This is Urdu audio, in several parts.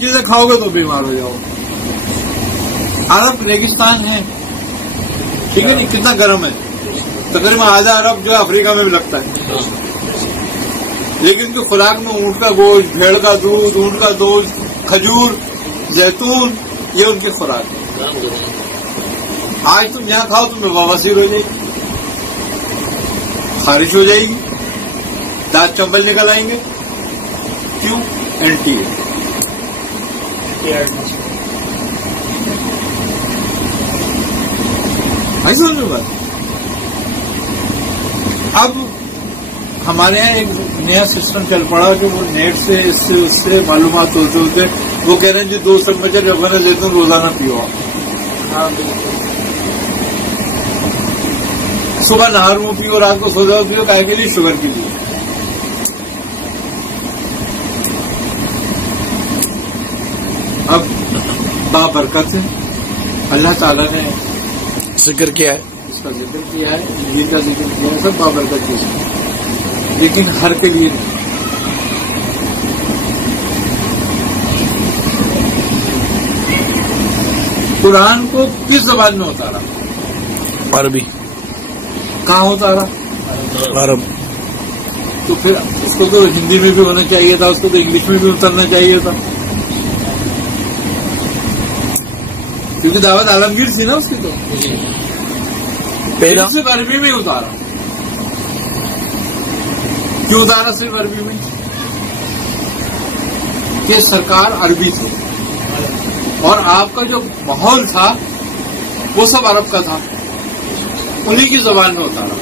چیزیں کھاؤ گے تو بیمار ہو جاؤ. عرب ریگستان ہے، ٹھیک ہے نہیں، کتنا گرم ہے، تقریباً آدھا عرب جو ہے افریقہ میں بھی لگتا ہے، لیکن ان کی خوراک میں اونٹ کا گوشت، بھیڑ کا دودھ، اونٹ کا دودھ، کھجور، زیتون، یہ ان کی خوراک ہے. آج تم یہاں کھاؤ تمہیں بواسیر ہو جائے گی، خارش ہو جائے گی، دانت چمبل نکل آئیں گے. کیوں؟ اینٹی ہے. ایسا سمجھو بات. اب ہمارے یہاں ایک نیا سسٹم چل پڑا کہ وہ نیٹ سے اس سے معلومات ہوتے وہ کہہ رہے ہیں جی 2 چمچ ریفائنڈ زیتون روزانہ پیو. صبح نہار منہ پیو، رات کو سو جاؤ پیو. کائے کے لیے؟ شوگر کے لیے. اب بابرکت ہے، اللہ تعالیٰ نے ذکر کیا ہے، اس کا ذکر کیا ہے، انجیل کا ذکر کیا ہے، سب بابرکت چیز ہے، لیکن ہر کے لیے نہیں. قرآن کو کس زبان میں اتارا؟ عربی. کہاں اتارا؟ عرب. تو پھر اس کو تو ہندی میں بھی ہونا چاہیے تھا، اس کو تو انگلش میں بھی اترنا چاہیے تھا، کیونکہ دعوت عالمگیر تھی نا اس کی. تو پہلا صرف عربی میں اتارا. کیوں اتارا صرف عربی میں؟ کہ سرکار عربی تھے اور آپ کا جو ماحول تھا وہ سب عرب کا تھا، انہی کی زبان میں اتارا.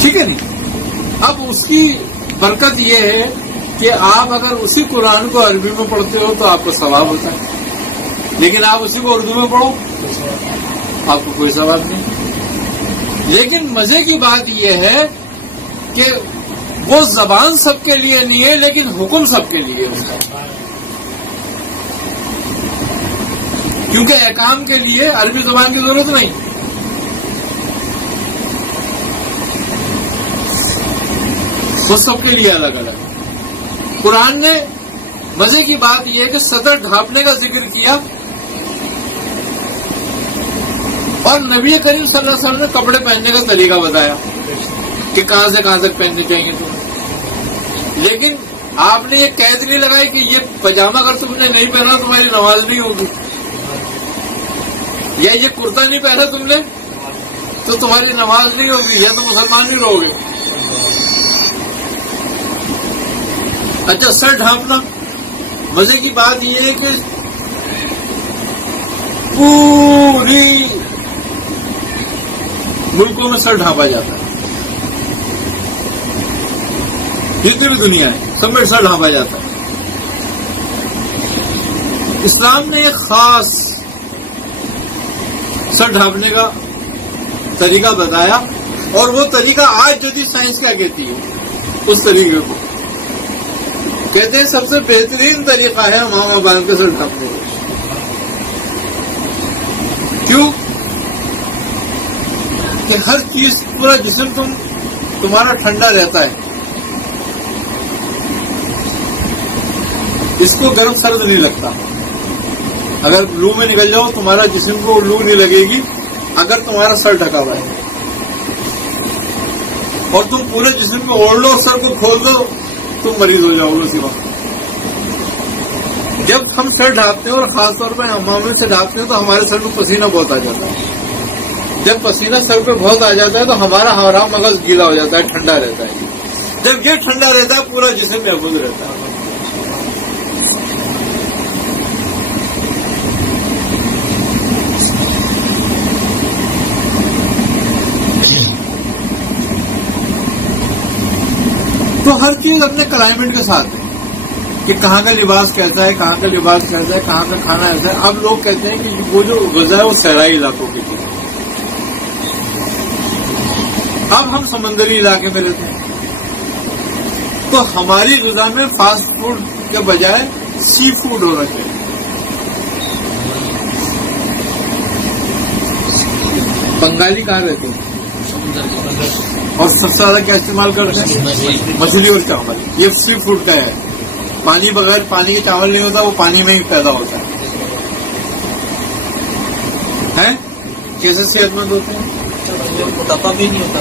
ٹھیک ہے نہیں؟ اب اس کی برکت یہ ہے کہ آپ اگر اسی قرآن کو عربی میں پڑھتے ہو تو آپ کو ثواب ہوتا ہے، لیکن آپ اسی کو اردو میں پڑھو آپ کو کوئی ثواب نہیں. لیکن مزے کی بات یہ ہے کہ وہ زبان سب کے لیے نہیں ہے، لیکن حکم سب کے لیے ہے. کیونکہ احکام کے لیے عربی زبان کی ضرورت نہیں. وہ سب کے لیے الگ الگ. قرآن نے مزے کی بات یہ ہے کہ صدر ڈھانپنے کا ذکر کیا اور نبی کریم صلی اللہ علیہ وسلم نے کپڑے پہننے کا طریقہ بتایا کہ کہاں سے کہاں تک پہننے چاہیے تمہیں. لیکن آپ نے یہ قید نہیں لگائی کہ یہ پاجامہ اگر تم نے نہیں پہنا تمہاری نماز نہیں ہوگی، یا یہ کرتا نہیں پہنا تم نے تو تمہاری نماز نہیں ہوگی، یا تو مسلمان نہیں رہو گے. اچھا سر ڈھانپنا، مزے کی بات یہ ہے کہ پوری ملکوں میں سر ڈھانپا جاتا ہے، جتنی بھی دنیا ہے سب میں سر ڈھانپا جاتا ہے. اسلام نے ایک خاص سر ڈھانپنے کا طریقہ بتایا اور وہ طریقہ آج جدید سائنس کیا کہتی ہے، اس طریقے کو کہتے ہیں سب سے بہترین طریقہ ہے امامہ باندھ کے سر ڈھانپنے کا. کیوں؟ کہ ہر چیز پورا جسم تمہارا ٹھنڈا رہتا ہے، اس کو گرم سرد نہیں لگتا. اگر لو میں نکل جاؤ تمہارا جسم کو لو نہیں لگے گی اگر تمہارا سر ڈھکا ہوا ہے، اور تم پورے جسم کو اوڑھ لو اور سر کو کھول دو تم مریض ہو جاؤ گے اسی وقت. جب ہم سر ڈھانپتے ہیں اور خاص طور پہ امامے سے ڈھانپتے ہیں تو ہمارے سر میں پسینہ بہت آ جاتا ہے. جب پسینہ سر پہ بہت آ جاتا ہے تو ہمارا ہمارا مغز گیلا ہو جاتا ہے، ٹھنڈا رہتا ہے. جب یہ ٹھنڈا رہتا ہے پورا جسم محفوظ رہتا ہے. تو ہر چیز اپنے کلائمیٹ کے ساتھ ہے کہ کہاں کا لباس کیسا ہے، کہاں کا لباس کیسا ہے، کہاں کا کھانا ایسا ہے. اب لوگ کہتے ہیں کہ وہ جو غذا ہے وہ صحرائی علاقوں کی ہے. اب ہم سمندری علاقے میں رہتے ہیں تو ہماری غذا میں فاسٹ فوڈ کے بجائے سی فوڈ ہونا چاہیے. بنگالی کہاں رہتے ہیں؟ اور سب سے زیادہ کیا استعمال کرتے ہیں؟ مچھلی اور چاول. یہ سی فوڈ کا ہے. پانی بغیر پانی کے چاول نہیں ہوتا, وہ پانی میں ہی پیدا ہوتا ہے. کیسے صحت مند ہوتے ہیں؟ موٹاپا بھی نہیں ہوتا,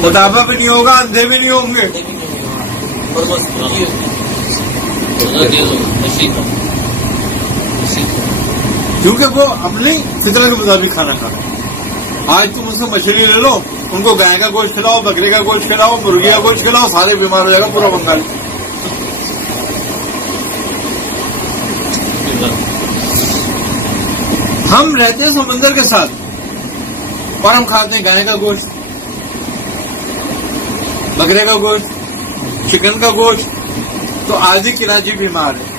موٹاپا بھی نہیں ہوگا, اندھے بھی نہیں ہوں گے. کیونکہ وہ اپنی فطرت کے مطابق کھانا کھانا. آج تم اس کو مچھلی لے لو, ان کو گائے کا گوشت کھلاؤ, بکرے کا گوشت کھلاؤ, مرغی کا گوشت کھلاؤ, سارے بیمار ہو جائے گا پورا بنگال. ہم رہتے ہیں سمندر کے ساتھ اور ہم کھاتے ہیں گائے کا گوشت, بکرے کا گوشت, چکن کا گوشت. تو آدھی کراچی بیمار ہے.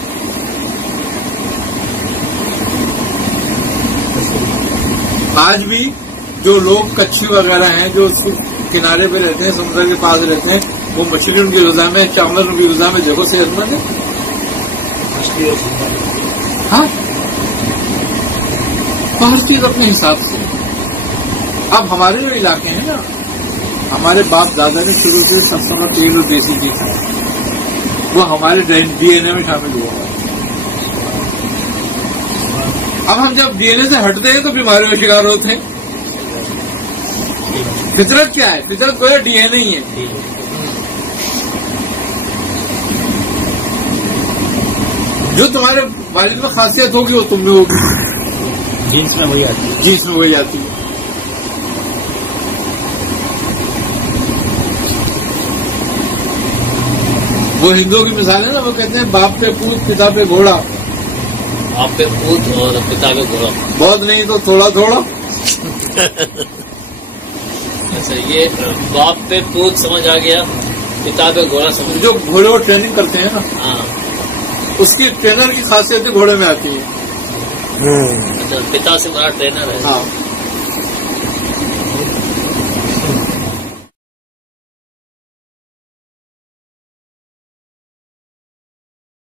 آج بھی جو لوگ کچھی وغیرہ ہیں, جو اس کے کنارے پہ رہتے ہیں, سمندر کے پاس رہتے ہیں, وہ مچھلی ان کی غذا میں, چاول ان کی غذا میں, دیکھو صحت مند ہے. ہاں, ہر چیز اپنے حساب سے. اب ہمارے جو علاقے ہیں نا, ہمارے باپ دادا نے شروع سے سب کا تیل اور دیسی چیز ہے, وہ ہمارے ڈی این اے میں شامل ہوا. اب ہم جب ڈی این اے سے ہٹتے ہیں تو بیماریوں کا شکار ہوتے ہیں. فطرت کیا ہے؟ فطرت کوئی ڈی این اے ہی ہے. جو تمہارے والد میں خاصیت ہوگی وہ تم میں ہوگی, جینس میں وہی آتی ہے. جینس میں وہی آتی ہے. وہ ہندوؤں کی مثال ہے نا, وہ کہتے ہیں باپ پہ پوت پتا پہ گھوڑا. باپ پہ پوت اور پتا پہ گھوڑا. بہت نہیں تو تھوڑا تھوڑا. اچھا, یہ باپ پہ پوت سمجھ آ گیا, پتا پہ گھوڑا سمجھ. جو گھوڑے کو ٹریننگ کرتے ہیں نا, ہاں, اس کی ٹرینر کی خاصیت گھوڑے میں آتی ہے. اچھا, پتا سے بڑا ٹرینر ہے. ہاں,